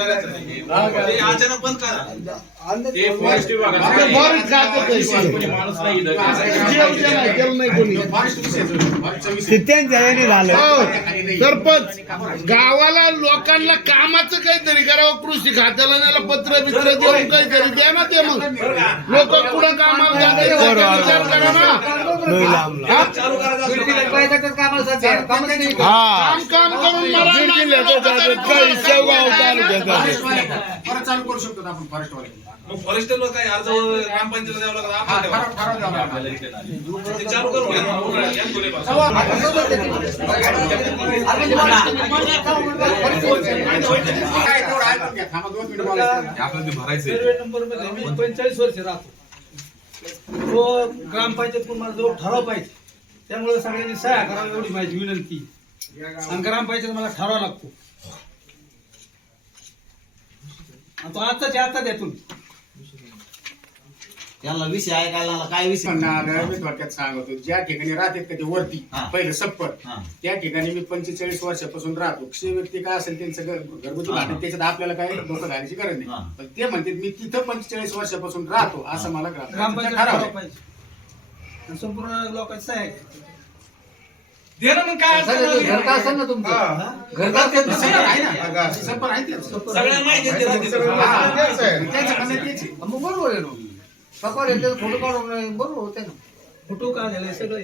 अचानक बंद करा ते फॉरेस्ट सरपंच गावाला लोकांना कामाचं काहीतरी करावं, कृषी खात्याला त्याला पत्र बित्र देऊन काहीतरी द्या ना. ते मग लोक पुढे कामाला विचार करा ना. काम करून परत चालू करू शकतो आपण फॉरेस्ट वाले. मग फॉरेस्टरला काय अर्ज ग्रामपंचायतीला द्यावं लागतं आपल्याला ते चालू करू मी 45 वर्ष राहतो. तो ग्रामपंचायत मला जो ठराव पाहिजे, त्यामुळे सगळ्यांनी सह्या करावी एवढी माझी विनंती. आणि ग्रामपंचायत मला ठराव लागतो. तो आता द्यातून त्याला विषय ऐकायला काय विषय मी थोडक्यात सांगतो. ज्या ठिकाणी राहतात का ते वरती पहिलं सप्पर, त्या ठिकाणी मी 45 वर्षापासून राहतो. क्षय व्यक्ती काय असेल त्यांचं घरगुती भांडण, त्याच्यात आपल्याला काय डोकं घालायची गरज नाही. पण ते म्हणतात मी तिथं 45 वर्षापासून राहतो, असं मला ग्रामपंचायत ठराव पाहिजे. संपूर्ण लोकांचं सह्या दे ना. मग काय घर असेल ना तुमचं, घर आहे ना, सप्पर आहे ते. सगळ्यांना माहिती मग बरोबर आहे ना. सकाळ फोटो काढून बरोबर होते ना. फोटो काढायला सगळं.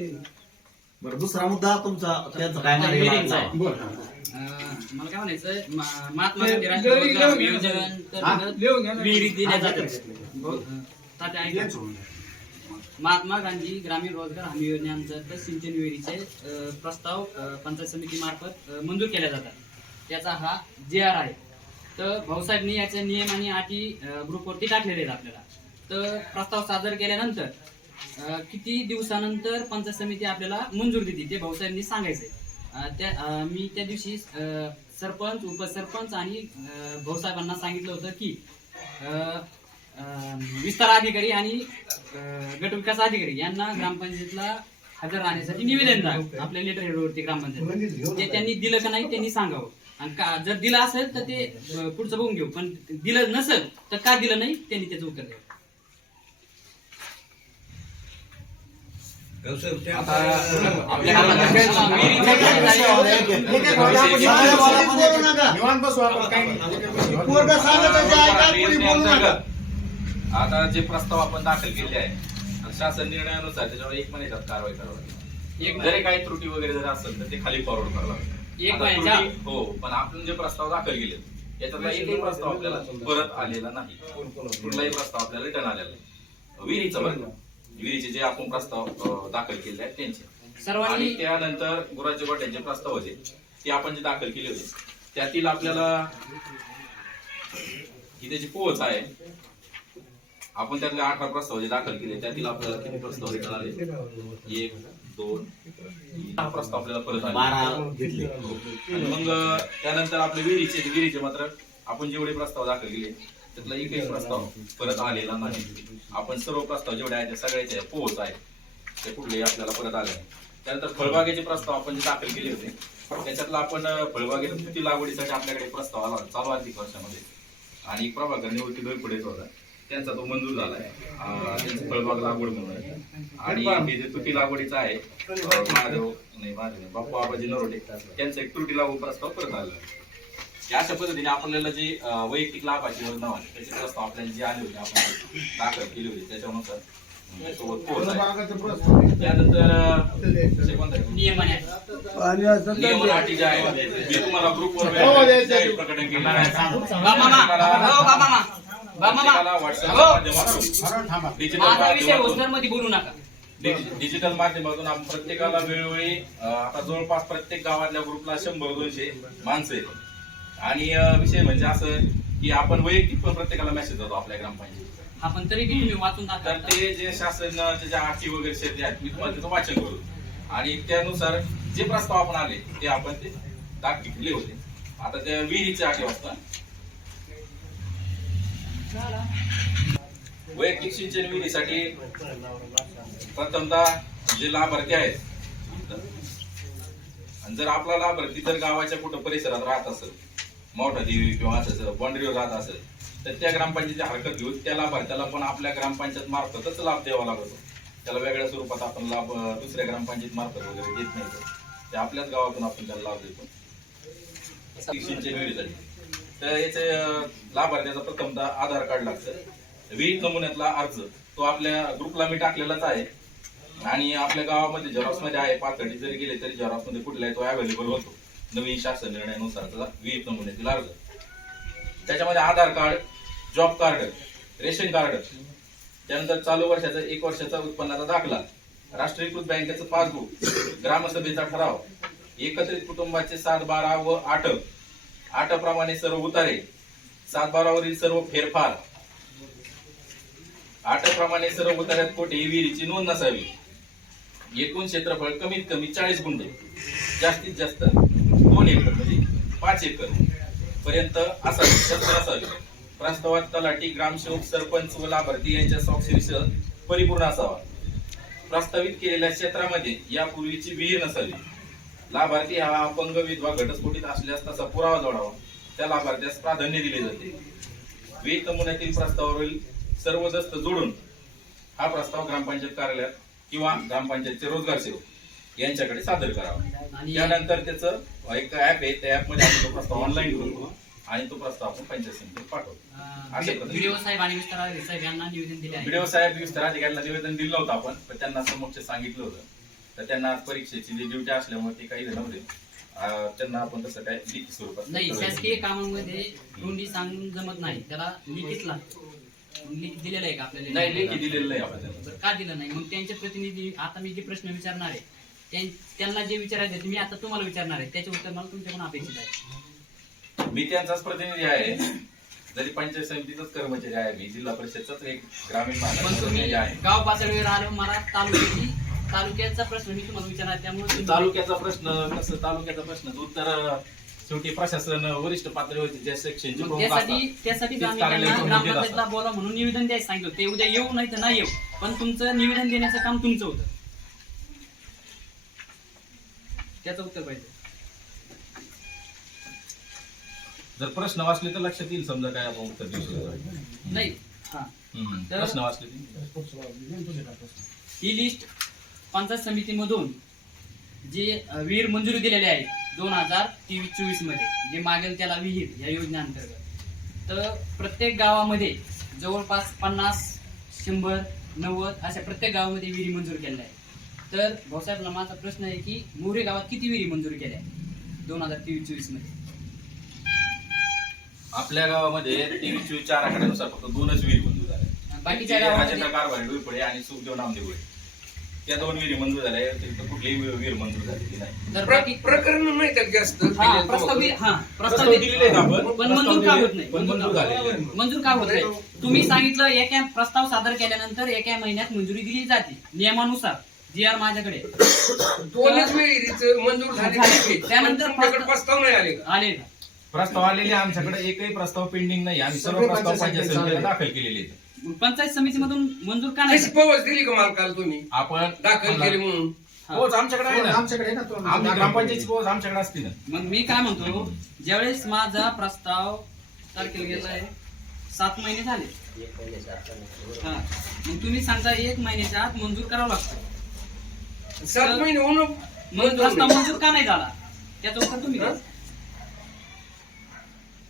बरं, दुसरा मुद्दा तुमचा त्याचं काय मार्ग आहे? मला काय म्हणायचं, महात्मा गांधी राष्ट्रीय रोजगार अभियान विहिरी दिल्या जातात. महात्मा गांधी ग्रामीण रोजगार हमी योजनेअंतर्गत सिंचन विहिरीचे प्रस्ताव पंचायत समिती मार्फत मंजूर केले जातात. त्याचा हा JR आहे. तर भाऊसाहेबनी याचे नियम आणि अटी ग्रुपवरती टाकलेले आहेत आपल्याला. तर प्रस्ताव सादर केल्यानंतर किती दिवसानंतर पंचायत समिती आपल्याला मंजूर देते ते भाऊसाहेबांनी सांगायचंय. मी त्या दिवशी सरपंच, उपसरपंच आणि भाऊसाहेबांना सांगितलं होतं की विस्तार अधिकारी आणि गट विकास अधिकारी यांना ग्रामपंचायतीला हजर राहण्यासाठी निवेदन द्या आपल्या लेटर हेडवरती ग्रामपंचायत. ते त्यांनी दिलं का नाही त्यांनी सांगावं. आणि जर दिलं असेल तर ते पुढचं बघून घेऊ, पण दिलं नसेल तर का दिलं नाही त्यांनी त्याचं उत्तर द्यावं. आता जे प्रस्ताव आपण दाखल केले आहे शासन निर्णयानुसार त्याच्यावर 1 महिन्यात कारवाई करावी. जरी काही त्रुटी वगैरे जर असेल तर ते खाली फॉरवर्ड करावं लागेल. हो, पण आपण जे प्रस्ताव दाखल केले याच्यातला एकही प्रस्ताव आपल्याला परत आलेला नाही. कुठलाही प्रस्ताव आपल्याला रिटर्न आलेला नाही. विहिरीचे जे आपण प्रस्ताव दाखल केले आहेत त्यांचे आणि त्यानंतर गुराच्या गोठ्यांचे प्रस्ताव होते ते आपण जे दाखल केले होते त्यातील आपल्याला ही त्याची पोहोच आहे. आपण त्यातले 18 प्रस्ताव जे दाखल केले त्यातील आपल्याला किती प्रस्ताव रिटर्न आले? 1, 2, 3 प्रस्ताव आपल्याला परत आले. मग त्यानंतर आपले विहिरीचे मात्र आपण जेवढे प्रस्ताव दाखल केले त्यातला एकही प्रस्ताव परत आलेला नाही. आपण सर्व प्रस्ताव जेवढे आहेत त्या सगळ्याचे पोहोच आहे ते कुठलेही आपल्याला परत आले नाही. त्यानंतर फळबागेचे प्रस्ताव आपण जे दाखल केले होते त्याच्यातला आपण फळबागेच्या तुती लागवडीसाठी आपल्याकडे प्रस्ताव आला चालू आर्थिक वर्षामध्ये आणि प्रभाकर निवृत्ती धोरपडेचा होता त्यांचा तो मंजूर झालाय. त्यांची फळबाग लागवड म्हणून आणि हे जे तुटी लागवडीचा आहे बापू आबाजी नरोटे त्यांचा एक त्रुटी लागू प्रस्ताव परत आला. अशा पद्धतीने आपल्याला जे वैयक्तिक लाभाची योजना होती त्याचे प्रस्ताव आपल्याला जे आले होते आपण दाखल केले होते त्याच्यानुसार त्यानंतर नियम अटी जे आहे मी तुम्हाला ग्रुपवर प्रकटन केलेलं आहे. डिजिटल माध्यमातून आपण प्रत्येकाला वेळोवेळी आता जवळपास प्रत्येक गावातल्या ग्रुपला 100-200 माणसं येतात. आणि विषय म्हणजे असं की आपण वैयक्तिक पण प्रत्येकाला मेसेज देतो आपल्या ग्रामपंचायत. आपण तरी वाचून तर ते जे शासन त्याच्या अटी वगैरे शेती आहेत मी तुम्हाला त्याचं वाचन करू आणि त्यानुसार जे प्रस्ताव आपण आले ते आपण ते दाखले होते. आता त्या विहिरीच्या अटी वाजता वैयक्तिक सिंचन विहिरीसाठी प्रथमतः जे लाभार्थी आहेत आणि जर आपला लाभार्थी जर गावाच्या कुठं परिसरात राहत असेल मोठा देवी किंवा असं बाउंड्रीवर राहत असेल तर त्या ग्रामपंचायतीची हरकत घेऊन त्या लाभार्थ्याला पण आपल्या ग्रामपंचायत मार्फतच लाभ द्यावा लागतो. त्याला वेगळ्या स्वरूपात आपण लाभ दुसऱ्या ग्रामपंचायत मार्फत वगैरे देत नाही. ते आपल्याच गावातून आपण त्याला लाभ देतो. सिंचन विहिरीसाठी तर याचे लाभार्थ्याचा प्रथमतः आधार कार्ड लागतं. विहित नमुन्यातला अर्ज तो आपल्या ग्रुपला मी टाकलेलाच आहे आणि आपल्या गावामध्ये झेरॉक्समध्ये आहे. पाथर्डी जरी गेले तरी झेरॉक्समध्ये कुठलाही तो अवेलेबल होतो नवीन शासन निर्णयानुसार विहित नमुन्यातील अर्ज. त्याच्यामध्ये Aadhaar card, job card, ration card, त्यानंतर चालू वर्षाचा 1 वर्षाचा उत्पन्नाचा दाखला, राष्ट्रीयकृत बँकेचं पासबुक, ग्रामसभेचा ठराव, एकत्रित कुटुंबाचे 7, 12 व 8 प्रमाणे सर्व उतारे, 7, 12 वरील सर्व फेरफार, 8 प्रमाणे सर्व उतार्यात कोठे विहिरीची नोंद नसावी, एकूण क्षेत्रफळ कमीत कमी 40 गुंठे, जास्तीत जास्त 2 एकर म्हणजे 5 एकर पर्यंत असावी. प्रस्तावात तलाठी, ग्रामसेवक, सरपंच व लाभार्थी यांच्या स्वाक्षरीसह परिपूर्ण असावा. प्रस्तावित केलेल्या क्षेत्रामध्ये यापूर्वीची विहीर नसावी. लाभार्थी हा अपंग, विधवा, घटस्फोटित असल्यास तसा पुरावा जोडावा. त्या लाभार्थ्यास प्राधान्य दिले जाते. विहित नमुन्यातील प्रस्तावावरील सर्व दस्त जोडून हा प्रस्ताव ग्रामपंचायत कार्यालयात किंवा ग्रामपंचायतचे रोजगार सेवक यांच्याकडे सादर करावा. त्यानंतर त्याचं एक ऍप आहे, त्या ऍप मध्ये आपण तो प्रस्ताव ऑनलाईन करतो आणि तो प्रस्ताव आपण पंचायत समितीत पाठवतो. व्हिडिओ साहेब आणि विस्तार साहेब यांना निवेदन दिले आहे. व्हिडिओ साहेब विस्तार अधिकाऱ्यांना निवेदन दिलं होतं आपण, पण त्यांना समक्ष सांगितलं होतं. तर त्यांना परीक्षेची जी ड्युटी असल्यामुळे ते काही नव्हते. त्यांना आपण तसं काय लिखित स्वरूपात नाही, शासकीय कामामध्ये तोंडी सांगून जमत नाही, त्याला लिखित लागतो. लिखित दिलेलं आहे का आपल्याला? नाही, लेखी दिलेलं नाही आपण. का दिलं नाही? मग त्यांचे प्रतिनिधी आता मी जे प्रश्न विचारणार आहे त्यांना जे विचारायचे मी आता तुम्हाला विचारणार आहे, त्याचे उत्तर मला तुमच्याकडून अपेक्षित आहे. मी त्यांचाच प्रतिनिधी आहे, जरी पंचायत समितीचाच कर्मचारी आहे, मी जिल्हा परिषदचाच एक ग्रामीण पण भागात तुम्ही प्रतिनिधी आहे. गाव पातळीवर आलो, मला तालुक्याचा प्रश्न मी तुम्हाला विचारणार, त्यामुळे तालुक्याचा प्रश्न उत्तर शेवटी प्रशासन वरिष्ठ पातळीवरती जे सेक्शनचे प्रमुख त्यासाठी ग्रामपंचायतला बोला म्हणून निवेदन द्यायचं सांगितलं. ते उद्या येऊ नाही तर नाही येऊ, पण तुमचं निवेदन देण्याचं काम तुमचं होतं. त्याचं उत्तर पाहिजे. जर प्रश्न वाचले तर लक्षात येईल समजा काय आपण उत्तर देऊ शकतो. नाही, प्रश्न वाचले ही लिस्ट पंचायत समितीमधून जे विहीर मंजुरी दिलेले आहे 2023-24 मध्ये, जे मागेल त्याला विहीर या योजनेअंतर्गत, तर प्रत्येक गावामध्ये जवळपास 50, 100, 90 अशा प्रत्येक गावामध्ये विहिरी मंजूर केलेल्या आहे. तर भाऊसाहेबला माझा प्रश्न आहे की मोरे गावात किती विहिरी मंजूर केल्या आहे 2023-24 मध्ये? आपल्या गावामध्ये 23-24 आकड्यानुसार फक्त 2च विहिरी मंजूर झाल्या. बाकीच्या गावामध्ये राजेंद्र कारभारी डोईपडे आणि सुखदेव नामदेव त्या 2 विहिरी मंजूर झाल्या. कुठलीही विहीर मंजूर झालेली नाही. तर बाकी प्रकरण नाही त्यात जास्त प्रस्ताव दिलेले आहेत आपण, पण मंजूर का होत नाही? पण मंजूर झालेले. मंजूर का होत नाही? तुम्ही सांगितलं एका प्रस्ताव सादर केल्यानंतर एका महिन्यात मंजुरी दिली जाते नियमानुसार. GR माझ्याकडे 2च विहिरीचं मंजूर झाले, त्यानंतर प्रस्ताव नाही आले आले का? प्रस्ताव आलेले आमच्याकडे एकही प्रस्ताव पेंडिंग नाही. आम्ही सर्व प्रस्ताव पंचायत समितीला दाखल केलेले आहेत. पंचायत समितीमधून मंजूर का नाही? पवच दिली का मला काल तुम्ही आपण दाखल केली म्हणून? पोच आमच्याकडे आहे ना. आमच्याकडे ना तो आम्ही ग्रामपंचायतीची पोच आमच्याकडे असते ना. मग मी काय म्हणतो, ज्यावेळेस माझा प्रस्ताव तारखेला गेलाय 7 महिने झाले, मग तुम्ही सांगता 1 महिन्याच्या आत मंजूर करावं लागतं. 7 महिने होऊन मग प्रस्ताव मंजूर का नाही झाला त्याचं उत्तर तुम्ही द्या.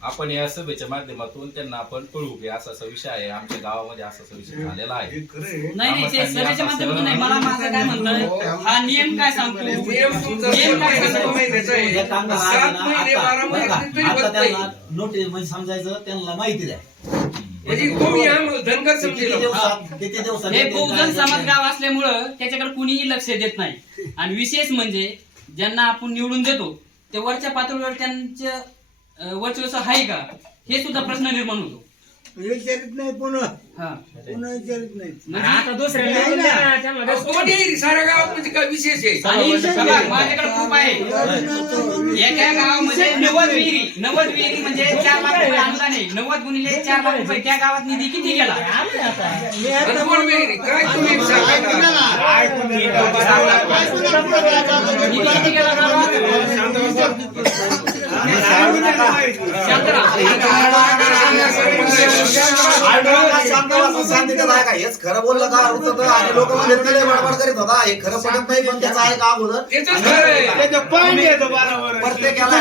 आपण या सभेच्या माध्यमातून त्यांना आपण कळवू की असा असा विषय आहे, आमच्या गावामध्ये असा असा विषय झालेला आहे. नाही, ते सभेच्या माध्यमातून नाही, मला माझं काय म्हणतं, हा नियम काय सांगतो? नियम तुमचा नियम काय 7 सांगतो? महिन्याचा आहे. 7 महिने 12 महिने तरी आता होत त्यांना नाही. नोटीस म्हणजे समजायचं, त्यांना माहिती द्या म्हणजे तुम्ही आम्हाला धनगर समजेल. किती दिवसात हे बहुजन समाज गाव असल्यामुळं त्याच्याकडे कुणीही लक्ष देत नाही. आणि विशेष म्हणजे ज्यांना आपण निवडून देतो ते वरच्या पातळीवर त्यांच्या वर्चस्व आहे का हे सुद्धा प्रश्न निर्माण होतो. विचारित नाही पुन्हा हा. पुन्हा विचारित नाही. कोण येईल साऱ्या गावात म्हणजे काय विशेष आहे? आणि बघा, माझ्याकडे प्रूफ आहे. एका गावामध्ये 90 विहिरी म्हणजे 4 लाख रुपये अनुदान आहे. 90 गुणिले 4 लाख रुपये त्या गावात निधी किती गेला? आणि कोण विहिरी? काय तुम्ही सांगा? निधी किती गेला गावात? शांत राहा. हेच खरं बोललं का होतं आणि लोक म्हणजे बडबड करीत होता हे खरं पडत नाही पण त्याचं आहे का अगोदर प्रत्येकाला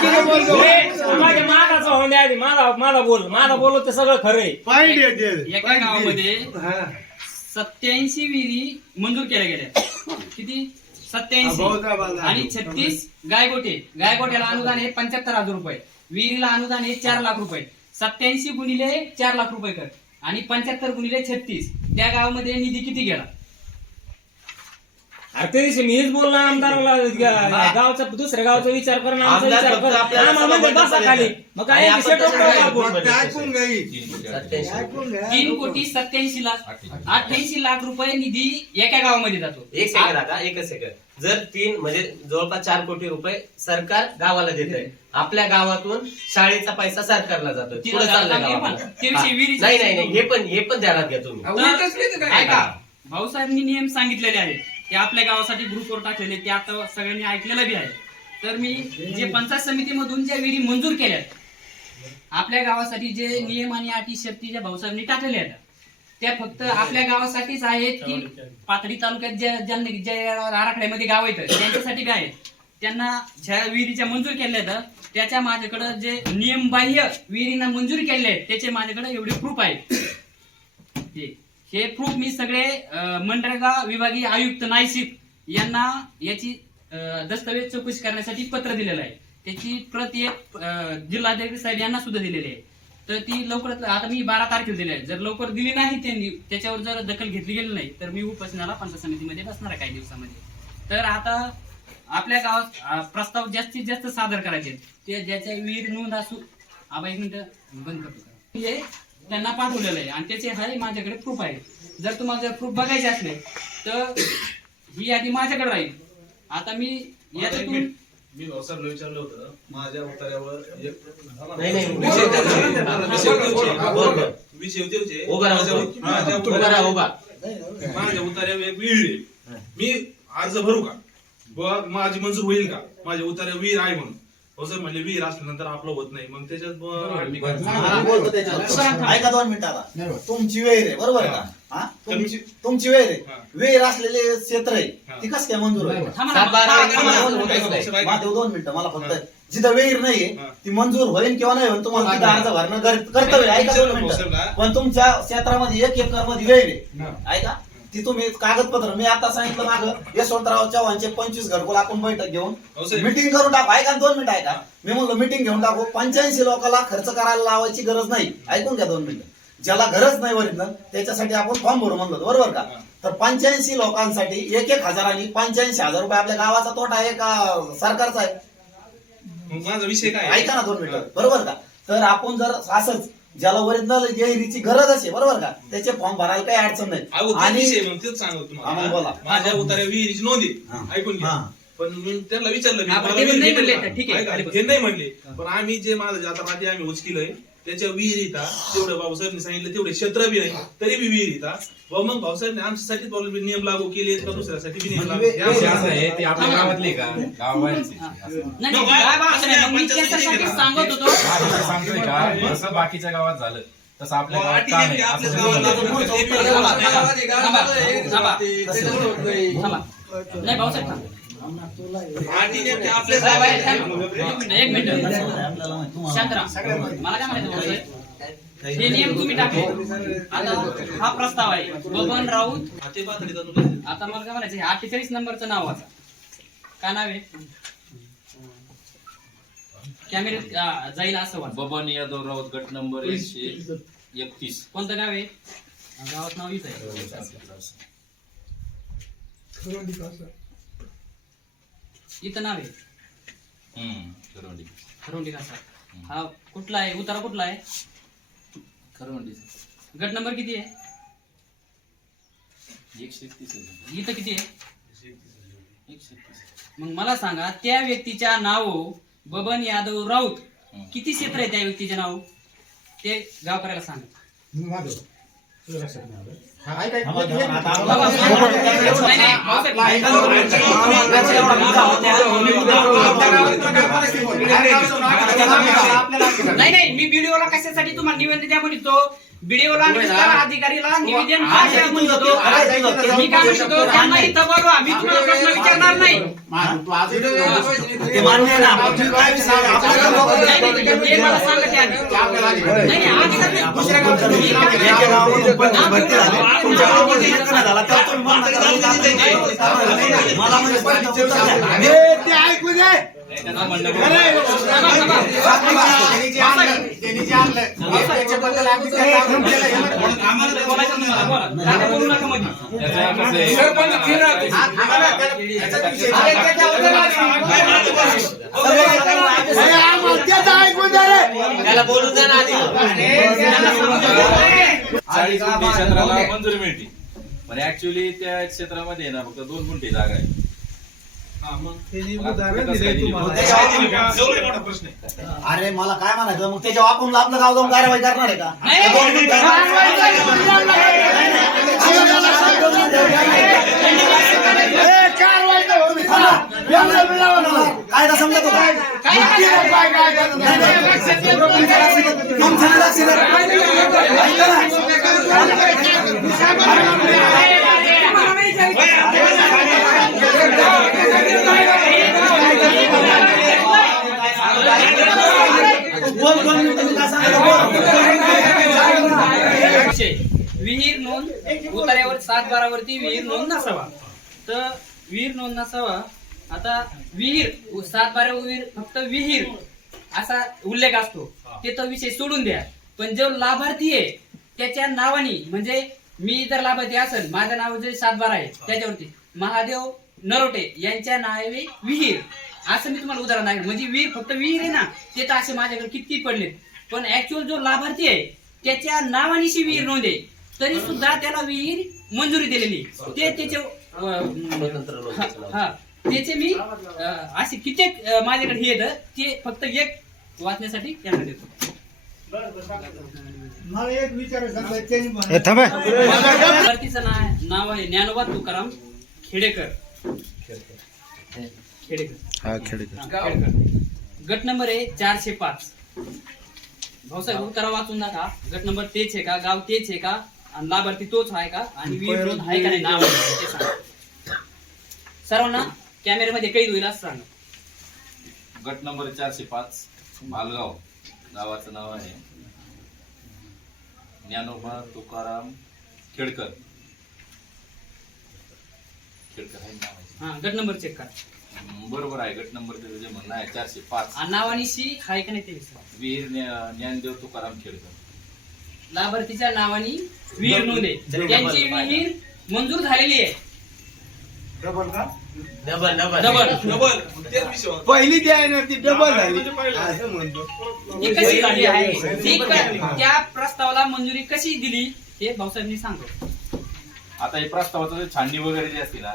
माझ्या मागाचा होण्या आधी माझा बोल ते सगळं खरं आहे. एका गावामध्ये 87 विहिरी मंजूर केल्या गेल्या. किती? 87 आणि 36 गायगोट्याला अनुदान आहे 75,000 रुपये. विहिरीला अनुदान आहे 4 लाख रुपये. 87 गुणिले 4 लाख रुपये कर आणि 75 गुणिले 36 त्या गावामध्ये निधी किती गेला? अरे ते दिवशी मीच बोलला आमदाराला गावचा दुसऱ्या गावचा विचार कर ना आमचा विचार कर आम्हाला म्हणते बसा खाली मग काय 3,87,00,000 लाख रुपये निधी एका गावामध्ये जातो. एक सेकंद आता एकच सेकंद. जर 3 म्हणजे जवळपास 4 कोटी रुपये सरकार गावाला देत आहे. आपल्या गावातून शाळेचा पैसा सरकारला जातो. पुढे चाललाय गावाला. नाही हे पण ध्यानात घ्या तुम्ही. ऐका, भाऊसाहेबांनी नियम सांगितलेले आहेत ते आपल्या गावासाठी ग्रुपवर टाकलेले ते आता सगळ्यांनी ऐकलेलं बी आहे. तर मी जे पंचायत समितीमधून ज्या विहिरी मंजूर केल्या आपल्या गावासाठी जे नियम आणि अटी शर्ती ज्या भाऊसाहेबांनी टाकलेल्या आहेत त्या फक्त आपल्या गावासाठीच आहेत की पाथरी तालुक्यात ज्या आराखड्यामध्ये गाव आहेत त्यांच्यासाठी बी आहेत. त्यांना ज्या विहिरीच्या मंजूर केल्या आहेत त्याच्या माझ्याकडे जे नियमबाह्य विहिरींना मंजुरी केल्या आहेत त्याचे माझ्याकडे एवढे प्रूफ आहेत. हे प्रूफ मी सगळे मनरेगा विभागीय आयुक्त नायसिक यांना याची दस्तऐवज चौकशी करण्यासाठी पत्र दिलेलं आहे. त्याची प्रत एक जिल्हाधिकारी साहेब यांना सुद्धा दिलेली आहे. तर ती लवकरात आता मी 12 तारखेला दिली आहे. जर लवकर दिली नाही त्यांनी त्याच्यावर जर दखल घेतली गेली नाही तर मी उपोषणाला पंचायत समितीमध्ये बसणार आहे काही दिवसामध्ये. तर आता आपल्या गावात प्रस्ताव जास्तीत जास्त सादर करायचे ते ज्याच्या विहीर नोंद असू. आबा एक मिनिट बंद करतो. हे त्यांना पाठवलेलं आहे आणि त्याचे आहे माझ्याकडे प्रूफ आहे. जर तुम्हाला जर प्रूफ बघायचे असले तर ही यादी माझ्याकडे राहील. आता मी याच्यातून मी भाऊसाहेबला विचारलं होतं माझ्या उतार्यावर माझ्या उतार्यावर एक विहीर आहे. मी अर्ज भरू का? माझी मंजूर होईल का? माझ्या उतार्यावर विहीर आहे म्हणून भाऊसाहेब म्हणले विहीर असल्यानंतर आपलं होत नाही. मग त्याच्यात ऐका 2 मिनिटाला तुमची वेळ आहे बरोबर का? तुमची वेळ आहे. वेळ असलेले क्षेत्र आहे ती कस काय मंजूर होईल? 2 मिनिटं मला फक्त जिथं वेळ नाहीये ती मंजूर होईल किंवा नाही होईल तुम्हाला तिथं अर्ज भरणं कर्तव्य. ऐका 2 मिनिटं. पण तुमच्या क्षेत्रामध्ये 1 एकर मध्ये वेळ आहे ऐका ती तुम्ही कागदपत्र मी आता सांगितलं मागं यशवंतराव चव्हाणचे 25 घरकुल आपण बैठक घेऊन मिटिंग करून टाकू. ऐका 2 मिनिटं ऐका. मी म्हणलं मिटिंग घेऊन टाकू. 85 लोकांना खर्च करायला लावायची गरज नाही. ऐकून घ्या 2 मिनिटं. ज्याला गरज नाही ओरिजिनल त्याच्यासाठी आपण फॉर्म भरू म्हणलो बरोबर का? तर 85 लोकांसाठी 1,000 आणि 85,000 रुपये आपल्या गावाचा तोटा आहे का सरकारचा आहे? माझा विषय काय? ऐका ना 2 मिनिटं बरोबर का? तर आपण जर असंच ज्याला ओरिजिनल विहिरीची गरज असेल बरोबर का त्याचे फॉर्म भरायला काही अडचण नाही. आणि तेच सांगतो तुम्हाला बोला. माझ्या उतार्या विहिरीची नोंद आहे ऐकून घ्या. पण मी त्यांना विचारलं हे नाही म्हणले. पण आम्ही जे माझं आता माती आम्ही उचकिलंय त्याच्या विहिरीता तेवढं भाऊसाहेबने सांगितलं तेवढे क्षेत्र बी नाही तरी बी विहिरीता मग भाऊसाहेबने आमच्यासाठी नियम लागू केले का दुसऱ्यासाठी बी नियम लागू ते आपल्या गावातले का सांगत होतो सांगतोय का जसं बाकीच्या गावात झालं तसं आपल्या गावात का नाही? नाही भाऊसाहेब थांब. एक मिनिट शांत राहा. मला काय म्हणायचं भाऊसाहेब हे नियम तुम्ही टाकले. आता हा प्रस्ताव आहे बबन राऊत. आता मला काय म्हणायचं 48 नंबरचं नाव वाचा. काय नाव आहे? कॅमेऱ्यात जाईल असं वाच. बबन यादव राऊत गट नंबर 131. कोणतं गाव आहे? गावात नाव हीच आहे. इथं नाव आहे खरवंडी कासा. हा कुठला आहे? उतारा कुठला आहे? खरवंडी. गट नंबर किती आहे? 131. इथं किती आहे? 131. मग मला सांगा त्या व्यक्तीच्या नाव बबन यादव राऊत किती क्षेत्र आहे त्या व्यक्तीचे नाव ते गावकऱ्याला सांगा. नाही नाही, मी बीडीओला कशासाठी तुम्हाला निवेदन द्या म्हणतो, बीडीओला आणि विस्तार अधिकारीला निवेदन द्या म्हणतो. मी काय म्हणतो, त्यांना इथं बोलवा, मी तुम्हाला प्रश्न विचारणार नाही. ते मान्य आहे ना. आपण काय विचारलं? आपल्याला लोकं- नाही, नाही, ते मला सांगा ते आधी. नाही, नाही, आधी तर नाही. दुसऱ्या गावच्या मी काय- एका गावामध्ये भरती झाली. तुमच्या गावामध्ये एक नाही झाला. त्यात तुम्ही म्हणता की झाली नाही. मला म्हणजे उत्तर द्या. ते ऐकू दे. त्यांनी जे आणलं त्याच्याबद्दल आम्ही काय काम केलं हे माहिती आहे. आम्हाला बोलायचं तुम्हाला, बोला. नका बोलू नका मध्ये. त्याच्यात विषय नाही. अरे आम्हाला त्याचं ऐकू दे रे. त्याला बोलू द्या ना आधी. चाळीस गुंठे क्षेत्राला मंजुरी मिळते पण ऍक्च्युली त्या क्षेत्रामध्ये ना फक्त 2 गुंठे जागा आहे. एवढा मोठा प्रश्न आहे. अरे मला काय म्हणायचं मग त्याच्यावर आपण आपलं गाव जाऊन कारवाई करणार आहे का? कायदा समजत होता विहीर नोंद उतार्यावर 7/12 वरती विहीर नोंद नसावा. तर विहीर नोंद नसावा. आता विहीर 7/12 विहीर फक्त विहीर असा उल्लेख असतो, ते तो विषय सोडून द्या. पण जो लाभार्थी आहे त्याच्या नावाने, म्हणजे मी जर लाभार्थी असेल, माझं नाव जे 7/12 आहे त्याच्यावरती महादेव नरोटे यांच्या नावे विहीर, असं मी तुम्हाला उदाहरण आहे. म्हणजे विहीर फक्त विहीर आहे ना, ते तर असे माझ्याकडे किती पडले. पण ऍक्च्युअल जो लाभार्थी आहे त्याच्या नावानिशी विहीर नोंद आहे, तरी सुद्धा त्याला विहीर मंजुरी दिलेली. ते त्याचे त्याचे मी असे कित्येक माझ्याकडे हे येतं, ते फक्त एक वाचण्यासाठी त्यांना देतो. मला एक विचारायचं लाभार्थीचं नाव आहे ज्ञानोबा तुकाराम खेडेकर. खेडेकर. गट नंबर आहे 405. भाऊसाहेब उत्तरा वाचून नका. गट नंबर तेच आहे का, गाव तेच आहे का, आणि लाभार्थी तोच आहे का, आणि विहीर नोंद आहे का नाही, नाव आहे ते सांगा. सर्वांना कॅमेऱ्यामध्ये कैद होईल असं सांगा. गट नंबर 405 मालगाव, गावाचं नाव आहे ज्ञानोबा तुकाराम खेडकर. खेडकर आहे नाव आहे. हा, गट नंबर चेक करा. बरोबर आहे. गट नंबर त्याचं जे म्हणणं आहे 405. आणि नावानिशी आहे का नाही ते विचारा. विहीर ज्ञानदेव तुकाराम खेडकर. लाभार्थीच्या नावाने विहीर नोंद आहे, त्यांची विहीर मंजूर झालेली आहे. डबल डबल तेच विषय होता. पहिली जी आहे ना ती डबल झाली ती कशी झाली आहे, त्या प्रस्तावाला मंजुरी कशी दिली हे भाऊसाहेबांनी सांगतो. आता हे प्रस्तावाचं जे छाननी वगैरे जे असते ना,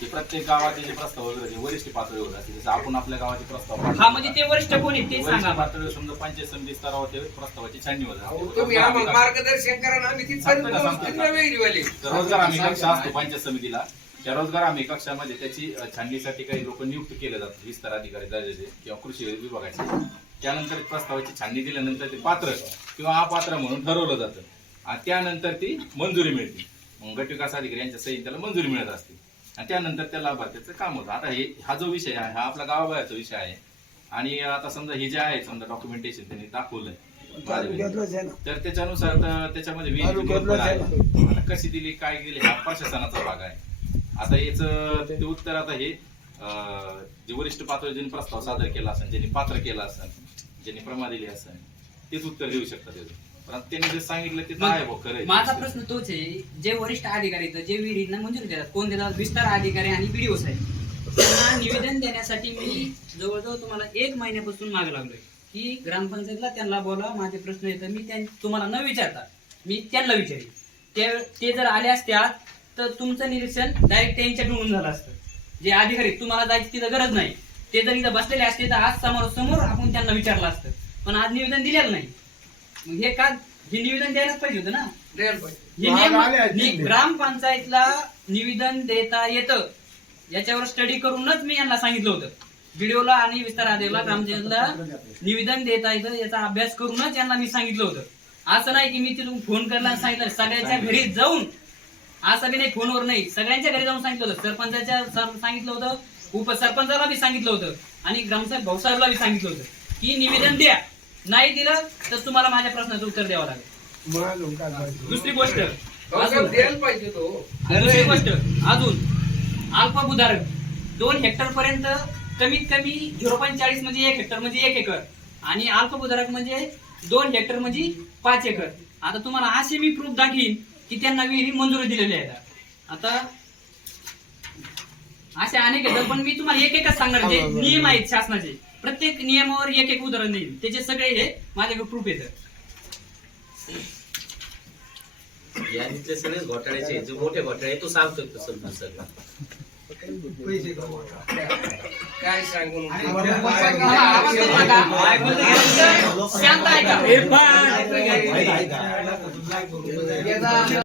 ते प्रत्येक गावाचे जे प्रस्ताव वगैरे जे वरिष्ठ पातळीवर असते, जसं आपण आपल्या गावाचे प्रस्ताव हा, म्हणजे ते वरिष्ठ कोण आहे ते वरिष्ठ सांगा. पातळीवर समजा पंचायत समिती स्तरावर ते प्रस्तावाची छाननी तुम्ही आम्हाला मार्गदर्शन करा ना, आम्ही तिथपर्यंत पोहोचतो ना वेगळीवाली. रोजगार हमी कक्षा असतो पंचायत समितीला. त्या रोजगार हमी कक्षामध्ये त्याची छाननीसाठी काही लोक नियुक्त केले जातात, विस्तार अधिकारी दर्जाचे किंवा कृषी विभागाचे. त्यानंतर प्रस्तावाची छाननी दिल्यानंतर ते पात्र किंवा अपात्र म्हणून ठरवलं जातं, आणि त्यानंतर ती मंजुरी मिळते. मग गट विकास अधिकारी यांच्या सही त्याला मंजुरी मिळत असते, आणि त्यानंतर त्या लाभार्थ्याचं काम होतं. आता हा जो विषय आहे हा आपला गावाबाहेरचा विषय आहे. आणि आता समजा हे जे आहे, समजा डॉक्युमेंटेशन त्यांनी दाखवलंय तर त्याच्यानुसार त्याच्यामध्ये आता कशी दिली काय दिली हा प्रशासनाचा भाग आहे. आता याचं ते उत्तर आता हे जे वरिष्ठ पातळी ज्यांनी प्रस्ताव सादर केला असेल, ज्यांनी पात्र केला असेल, ज्यांनी प्रमा दिली असेल, तेच उत्तर देऊ शकतात. त्याचं त्यांनी जे सांगितलं ते आहे खरं. माझा प्रश्न तोच आहे, जे वरिष्ठ अधिकारी जे विहिरींना मंजुरी देतात, कोण देतात? विस्तार अधिकारी आणि बीडीओ साहेब. त्यांना निवेदन देण्यासाठी मी जवळजवळ तुम्हाला 1 महिन्यापासून मागे लागलोय की ग्रामपंचायतला त्यांना बोला, माझे प्रश्न येतात. मी तुम्हाला न विचारता मी त्यांना विचारेन. ते जर आले असत्या तर तुमचं निरीक्षण डायरेक्ट त्यांच्याकडून झालं असतं. जे अधिकारी तुम्हाला जायची तिथं गरज नाही, ते जर इथं बसलेले असते तर आज समोर आपण त्यांना विचारलं असतं. पण आज निवेदन दिलेलं नाही. मग हे का हे निवेदन द्यायलाच पाहिजे होतं ना. द्यायला पाहिजे. हे ग्रामपंचायतला निवेदन देता येतं याच्यावर स्टडी करूनच मी यांना सांगितलं होतं. व्हिडिओला आणि विस्तार आदेशला ग्रामपंचायतला निवेदन देता येतं याचा अभ्यास करूनच यांना मी सांगितलं होतं. असं नाही की मी तिथून फोन करला आणि सांगितलं. सगळ्यांच्या घरी जाऊन, असं बी नाही फोनवर नाही, सगळ्यांच्या घरी जाऊन सांगितलं होतं. सरपंचाच्या सांगितलं होतं, उपसरपंचाला बी सांगितलं होतं आणि ग्रामसाहेब भाऊसाहेबला बी सांगितलं होतं की निवेदन द्या. नाही दिलं तर तुम्हाला माझ्या प्रश्नाचं उत्तर द्यावं लागेल. दुसरी गोष्ट द्यायला पाहिजे तो. दुसरी गोष्ट अजून अल्पभूधारक 2 हेक्टर पर्यंत कमीत कमी 0.40 म्हणजे 1 हेक्टर म्हणजे 1 एकर आणि अल्पभूधारक म्हणजे 2 हेक्टर म्हणजे 5 एकर. आता तुम्हाला असे मी प्रूफ दाखवीन की त्यांना विहिरी मंजुरी दिलेल्या आहेत. आता असे अनेक आहेत, पण मी तुम्हाला एक एकच सांगणार. जे नियम आहेत शासनाचे, प्रत्येक नियमावर एक एक उदाहरण देईल. त्याचे सगळे हे माझ्याकडे प्रूफ येतं. यादीतले सगळेच घोटाळ्याचे, जे मोठे घोटाळे तो सांगतो तो समजून सगळं. काय सांगू नको. शांत आहे का? इरफान. याचा